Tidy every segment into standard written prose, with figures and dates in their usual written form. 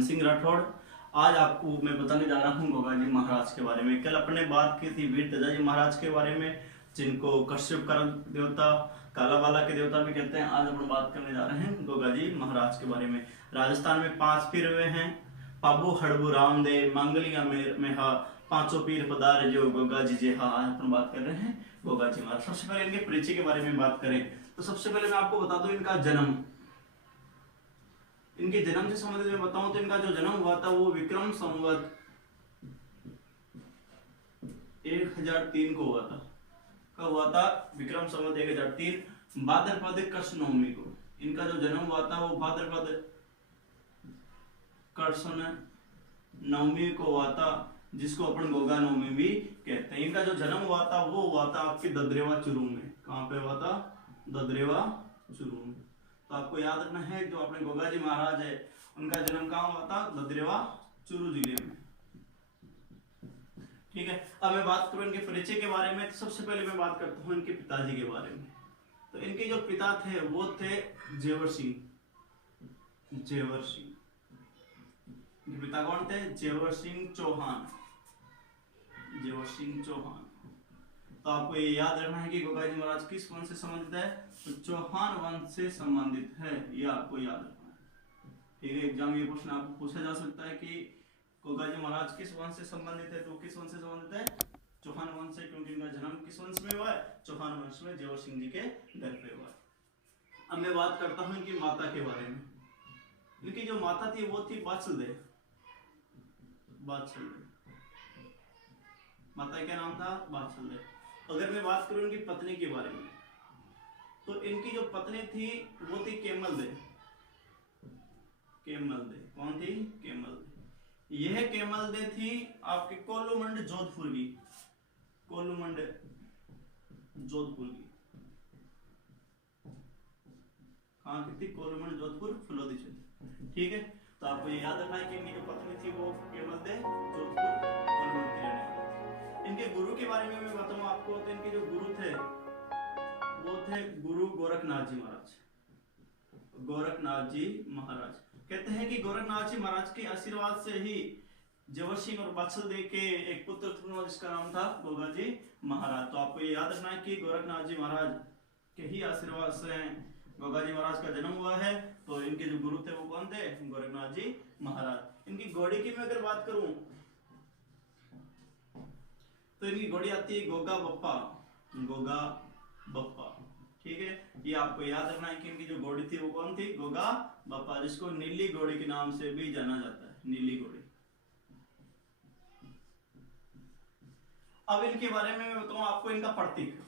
धन सिंह राठौड़। आज आपको मैं बताने जा रहा हूँ गोगा जी महाराज के बारे में। कल अपने बात की थी वीर तेजा जी महाराज के बारे में, जिनको कश्यप का देवता, कालाबाला के देवता भी कहते हैं। आज अपन बात करने जा रहे हैं गोगा जी महाराज के बारे में। राजस्थान में 5 पीर हुए हैं, पाबू हड़बू रामदेव मंगलिया मेहा, पांचों पीर पदार जो गोगा जी जे। हाँ, आज अपन बात कर रहे हैं गोगा जी महाराज। सबसे पहले इनके परिचय के बारे में बात करें तो सबसे पहले मैं आपको बता दूं इनका जन्म। इनके जन्म से संबंधित मैं बताऊं तो इनका जो जन्म हुआ था वो विक्रम संवत 1003 को हुआ था। कब हुआ था? विक्रम संवत 1003 भाद्रपद कृष्ण नवमी को इनका जो जन्म हुआ था वो भाद्रपद कृष्ण नवमी को हुआ था, जिसको अपन गोगा नवमी भी कहते हैं। इनका जो जन्म हुआ था वो हुआ था आपके ददरेवा चुरू में। कहां पे हुआ था? ददरेवा चुरू में। तो आपको याद रखना है जो अपने गोगा जी महाराज है उनका जन्म कहां हुआ था? ददरेवा चुरू जिले में। ठीक है, अब मैं बात करूं इनके परिचय के बारे में तो सबसे पहले मैं बात करता हूं इनके पिताजी के बारे में। तो इनके जो पिता थे वो थे जेवर सिंह। जेवर सिंह इनके पिता कौन थे? जेवर सिंह चौहान। जेवर सिंह चौहान। तो आपको ये याद रखना है कि गोगा जी महाराज किस वंश से संबंधित है? तो चौहान वंश से संबंधित है, ये आपको याद रखना है। ठीक है, एग्जाम ये प्रश्न आपको पूछा जा सकता है कि गोगा जी महाराज किस वंश से संबंधित है? तो किस वंश से संबंधित है? चौहान वंश से, क्योंकि इनका जन्म किस वंश में हुआ है? चौहान वंश में जेवर सिंह जी के घर पे हुआ है। अब मैं बात करता हूं इनकी माता के बारे में। इनकी जो माता थी वो थी बात्सलदेव। माता का नाम था बात्सलदेव। अगर मैं बात करूं इनकी पत्नी के बारे में तो इनकी जो पत्नी थी वो थी केमलदेव। केमलदेव कौन थी? केमलदेव। यह केमलदेव थी आपके कोलूमंड जोधपुर की। कोलूमंड जोधपुर की कहां की थी? कोलूमंड जोधपुर फुलोदी क्षेत्र। ठीक है, तो आपको ये याद रखना है कि इनकी जो पत्नी थी वो केमलदेव जोधपुर कोलूमंड की रहने वाली। इनके गुरु के बारे में मैं बताऊं आपको तो इनके जो गुरु थे वो थे गुरु गोरखनाथ जी महाराज। गोरखनाथ जी महाराज कहते हैं कि गोरखनाथ जी महाराज के आशीर्वाद से ही जेवर सिंह और बात्सलदेव के एक पुत्र उत्पन्न हुआ जिसका नाम था गोगा जी महाराज। तो आपको ये याद रखना है कि गोरखनाथ जी महाराज के ही आशीर्वाद से गोगा जी महाराज का जन्म हुआ है। तो इनके जो गुरु थे वो कौन थे? गोरखनाथ जी महाराज। इनकी घोड़ी की मैं अगर बात करूं तो इनकी घोड़ी आती है गोगा बप्पा। गोगा बप्पा। ठीक है, ये आपको याद रखना है कि इनकी जो घोड़ी थी वो कौन थी? गोगा बप्पा, जिसको नीली घोड़ी के नाम से भी जाना जाता है। नीली घोड़ी। अब इनके बारे में मैं बताऊं आपको इनका प्रतीक।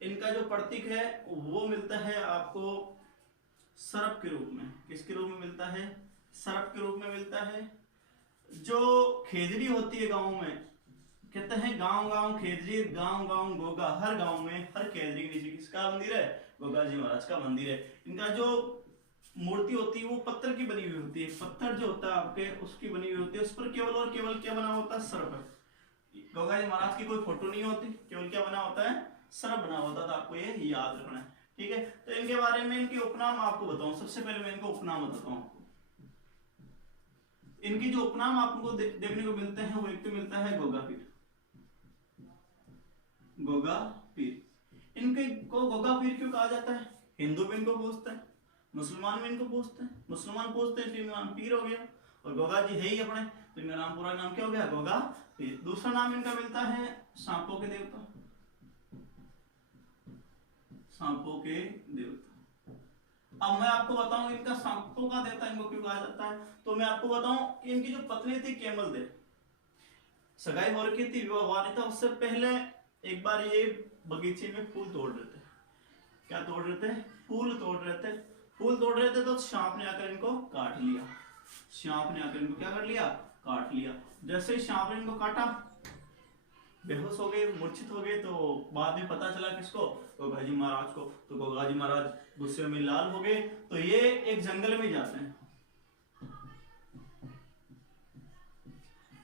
इनका जो प्रतीक है वो मिलता है आपको सर्प के रूप में। किसके रूप में मिलता है? सर्प के रूप में मिलता है। जो खेजड़ी होती है गांव में, कहते हैं गांव गांव खेजड़ी, गांव गांव गोगा। हर गांव में हर खेजड़ी के नीचे किसका मंदिर है? गोगा जी महाराज का मंदिर है। इनका जो मूर्ति होती है वो पत्थर की बनी हुई होती है। पत्थर जो होता है आपके उसकी बनी हुई होती है। उस पर केवल और केवल क्या बना होता है? सर्प। गोगा जी महाराज की कोई फोटो नहीं होती, केवल क्या बना होता है? सर्प बना होता था। आपको ये याद रखना है। ठीक है, तो इनके बारे में इनके उपनाम आपको बताऊं। सबसे पहले मैं इनको उपनाम बताता हूं। इनके जो उपनाम आपको देखने को मिलते हैं वो एक तो मिलता है गोगा पीर। गोगा पीर। इनके को गोगा पीर क्यों कहा जाता है? हिंदू भी इनको पूछते हैं, मुसलमान भी इनको पूछते हैं। मुसलमान पूछते हैं इसलिए इनका नाम पीर हो गया, और गोगा जी है ही अपने, तो इनका नाम पूरा नाम क्या हो गया? गोगा पीर। दूसरा नाम इनका मिलता है सांपों के देवता। सांपों के देवता। अब मैं आपको बताऊं इनका सांपों का देवता इनको क्यों कहा जाता है। तो मैं आपको बताऊं कि इनकी जो पत्नी थी केमलदेव, सगाई हो रखी थी, विवाह हुआ नहीं था। उससे पहले एक बार ये बगीचे में फूल तोड़ रहे थे। क्या तोड़ रहे थे? फूल तोड़ रहे थे। फूल तोड़ रहे थे तो सांप ने आकर इनको काट लिया। सांप ने आकर इनको क्या कर लिया? काट लिया। जैसे ही सांप ने इनको काटा बेहोश हो गए, मूर्छित हो गए। तो बाद में पता चला किसको? गोगा जी महाराज को। तो गोगा जी महाराज गुस्से में लाल हो गए। तो ये एक जंगल में जाते हैं।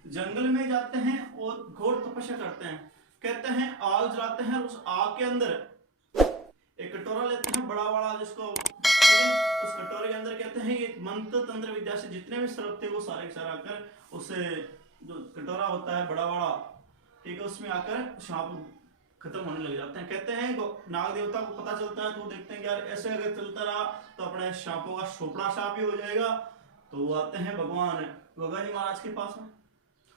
जंगल में जाते हैं और घोर तपस्या करते हैं। कहते हैं आग जलाते हैं, उस आग के अंदर एक कटोरा लेते हैं बड़ा बड़ा, जिसको उस कटोरे के अंदर कहते हैं ये मंत्र तंत्र विद्या से जितने भी सर्प थे वो सारे के सारे आकर उससे जो कटोरा होता है बड़ा बड़ा, ठीक है, उसमें आकर सांप खत्म होने लग जाते हैं। कहते हैं नाग देवता को पता चलता है तो वो देखते हैं कि यार ऐसे अगर चलता रहा तो अपने सांपों का सोपड़ा साफ ही हो जाएगा। तो वो आते हैं भगवान गोगा जी महाराज के पास में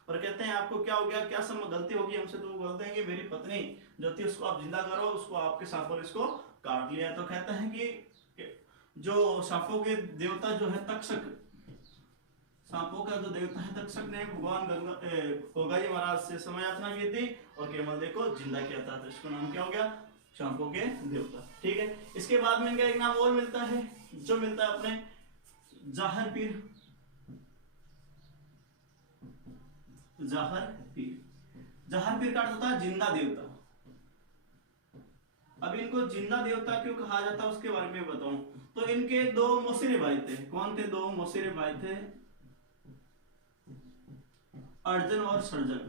और कहते हैं आपको क्या हो गया, क्या सब गलती होगी हमसे। तो वो बोलते हैं कि मेरी पत्नी जो थी उसको आप जिंदा करो, उसको आपके सांपों ने इसको काट लिया। तो कहते हैं कि जो सांपों के देवता जो है तक्षक, सांपों का जो देवता है तक्षक ने भगवान गोगा जी महाराज से समय याचना की थी और केवल देव को जिंदा किया था। तो इसका नाम क्या हो गया, सांपों के देवता। ठीक है, इसके बाद में इनका एक नाम और मिलता है जो मिलता है अपने जाहर पीर। जाहर पीर का अर्थ होता है जिंदा देवता। अब इनको जिंदा देवता क्यों कहा जाता है उसके बारे में बताऊं तो इनके दो मौसेरे भाई थे। कौन थे दो मौसेरे भाई थे, अर्जुन और सर्जन।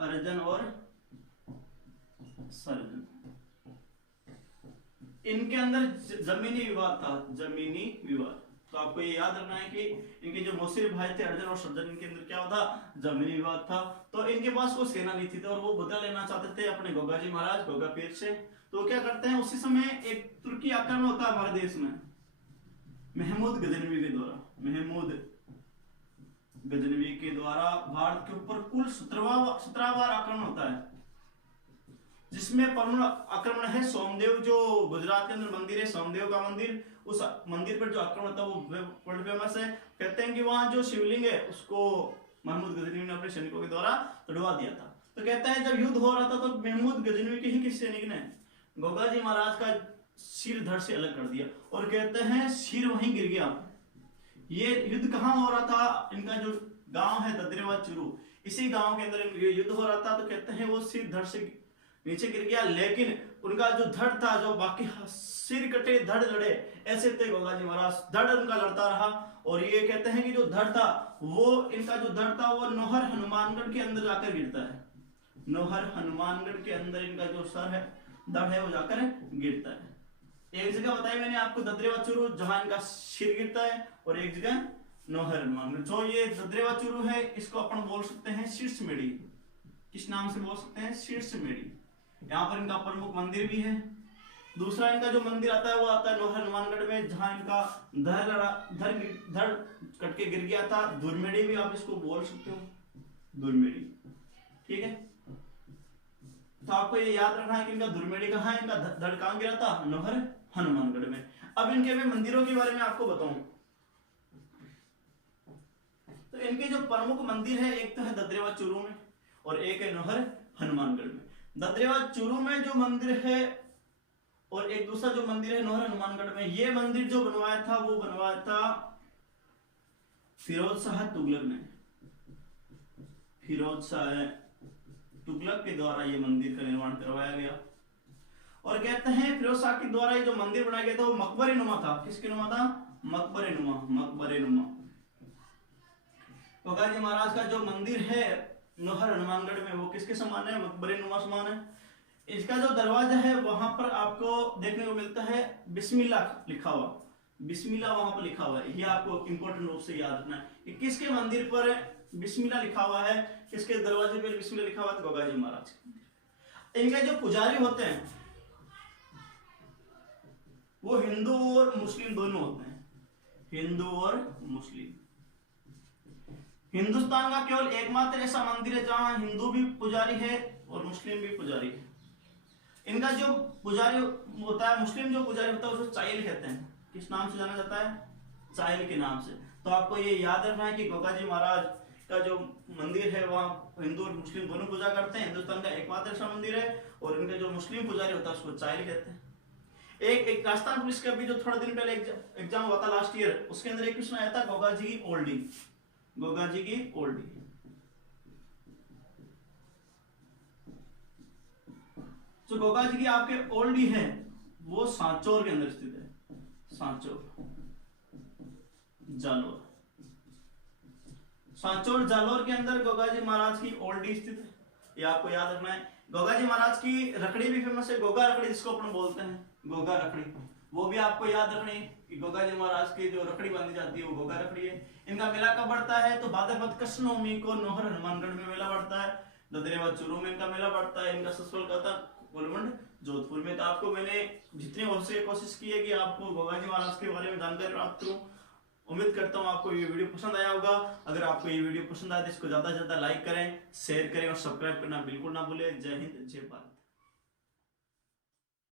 अर्जुन और सर्जन, इनके अंदर जमीनी विवाद था, जमीनी विवाद। तो आपको ये याद रखना है कि इनके जो मौसेरे भाई थे अर्जुन और सर्जन, इनके अंदर क्या था, जमीनी विवाद था। तो इनके पास कोई सेना नहीं थी और वो बदला लेना चाहते थे अपने गोगा जी महाराज गोगा पीर से। तो क्या करते हैं, उसी समय एक तुर्की आक्रमण होता है हमारे देश में महमूद गजनवी के द्वारा। महमूद गजनवी के द्वारा भारत के ऊपर कुल 17 बार आक्रमण होता है, जिसमें प्रमुख आक्रमण है सोमदेव, जो गुजरात के अंदर मंदिर है सोमदेव का मंदिर। उस मंदिर पर जो आक्रमण होता है वो वर्ल्ड फेमस है। कहते हैं कि वहां जो शिवलिंग है उसको महमूद गजनवी ने अपने सैनिकों के द्वारा तोड़वा दिया था। तो कहता है जब युद्ध हो रहा था तो महमूद गजनवी के ही किसी सैनिक ने गोगा जी महाराज का सिर धड़ से अलग कर दिया और कहते हैं सिर वहीं गिर गया। ये युद्ध कहाँ हो रहा था, इनका जो गांव है ददरेवा चुरू, इसी गांव के अंदर ये युद्ध हो रहा था। तो कहते हैं वो सिर धड़ से नीचे गिर गया, लेकिन उनका जो धड़ था, जो बाकी सिर कटे धड़ लड़े, ऐसे थे गोगा जी महाराज, धड़ उनका लड़ता रहा। और ये कहते हैं कि जो धड़ था वो इनका जो धड़ था वो नोहर हनुमानगढ़ के अंदर जाकर गिरता है। नोहर हनुमानगढ़ के अंदर इनका जो सर है धड़ है वो जाकर गिरता है। एक जगह बताया मैंने आपको ददरेवा चुरू जहां इनका सिर गिरता है, और एक जगह नोहर हनुमानगढ़। जो ये ददरेवा चुरू है इसको अपन बोल सकते हैं शीर्ष मेढ़ी। किस नाम से बोल सकते हैं, शीर्ष मेढ़ी। यहाँ पर इनका प्रमुख मंदिर भी है। दूसरा इनका जो मंदिर आता है वो आता है नोहर हनुमानगढ़ में, जहां इनका धड़ कट के गिर गया था। दुर्मेड़ी भी आप इसको बोल सकते हो, दुर्मेड़ी। ठीक है, तो आपको ये याद रखना है कि इनका दुर्मेड़ी कहाँ है, इनका धड़ कहाँ गिरा था, नोहर हनुमानगढ़ में। अब इनके मैं मंदिरों के बारे में आपको बताऊं तो इनके जो प्रमुख मंदिर है एक तो है ददरेवा चूरू में और एक है नोहर हनुमानगढ़ में। ददरेवा चूरू में जो मंदिर है और एक दूसरा जो मंदिर है नोहर हनुमानगढ़ में, ये मंदिर जो बनवाया था वो बनवाया था फिरोज शाह तुगलक ने। फिरोज शाह तुगलक के द्वारा ये मंदिर का निर्माण करवाया गया। और कहते हैं फिरोज शाह के द्वारा ये जो मंदिर बनाया गया था वो मकबरे नुमा था। किसके नुमा था, मकबरे नुमा, मकबरे नुमा। गोगा जी महाराज का जो मंदिर है नोहर हनुमानगढ़ में वो किसके समान है, मकबरे नुमा समान है। इसका जो दरवाजा है वहां पर आपको देखने को मिलता है बिस्मिल्लाह लिखा हुआ, बिस्मिल्लाह वहां पर लिखा हुआ है। ये आपको इंपॉर्टेंट रूप से याद रखना है कि किसके मंदिर पर बिस्मिल्लाह लिखा हुआ है, किसके दरवाजे पर बिस्मिल्लाह लिखा हुआ है, तो गोगा जी महाराज के। इनके जो पुजारी होते हैं वो हिंदू और मुस्लिम दोनों होते हैं, हिंदू और मुस्लिम। हिंदुस्तान का केवल एकमात्र ऐसा मंदिर है जहां हिंदू भी पुजारी है और मुस्लिम भी पुजारी है। इनका जो पुजारी होता है, मुस्लिम जो पुजारी होता है उसको चाइल कहते हैं। किस नाम से जाना जाता है, चाइल के नाम से। तो आपको ये याद रखना है कि गोगा जी महाराज का जो मंदिर है वहाँ हिंदू और मुस्लिम दोनों पूजा करते हैं। हिंदुस्तान का एकमात्र ऐसा मंदिर है और इनका जो मुस्लिम पुजारी होता है उसको चाइल कहते हैं। एक राजस्थान पुलिस का भी जो थोड़ा दिन पहले एग्जाम हुआ था लास्ट ईयर, उसके अंदर एक क्वेश्चन आया था गोगा जी की ओल्डी, गोगा जी की ओल्डी। जो गोगा जी की आपके ओल्डी है वो सांचौर के अंदर स्थित है, सांचौर जालोर। सांचौर जालोर के अंदर गोगा जी महाराज की ओल्डी स्थित है। ये आपको याद रखना है। गोगा जी महाराज की रखड़ी भी फेमस है, गोगा रखड़ी जिसको अपन बोलते हैं, गोगा रखड़ी, वो भी आपको याद रखनी है कि गोगा जी महाराज की जो रखड़ी बांधी जाती है वो गोगा रखड़ी है। इनका मेला कब बढ़ता है? तो भाद्रपद कृष्ण नवमी को नौहर हनुमानगढ़ में मेला बढ़ता है। ददरेवा चूरू में इनका मेला बढ़ता है। इनका ससुराल कहता गोलवंड जोधपुर में। तो आपको मैंने जितनी हो सके कोशिश की है कि आपको गोगा जी महाराज के बारे में जानकारी प्राप्त करूं। उम्मीद करता हूं आपको ये वीडियो पसंद आया होगा। अगर आपको ये वीडियो पसंद आया तो इसको ज्यादा से ज्यादा लाइक करें, शेयर करें और सब्सक्राइब करना बिल्कुल ना भूलें। जय हिंद, जय भारत।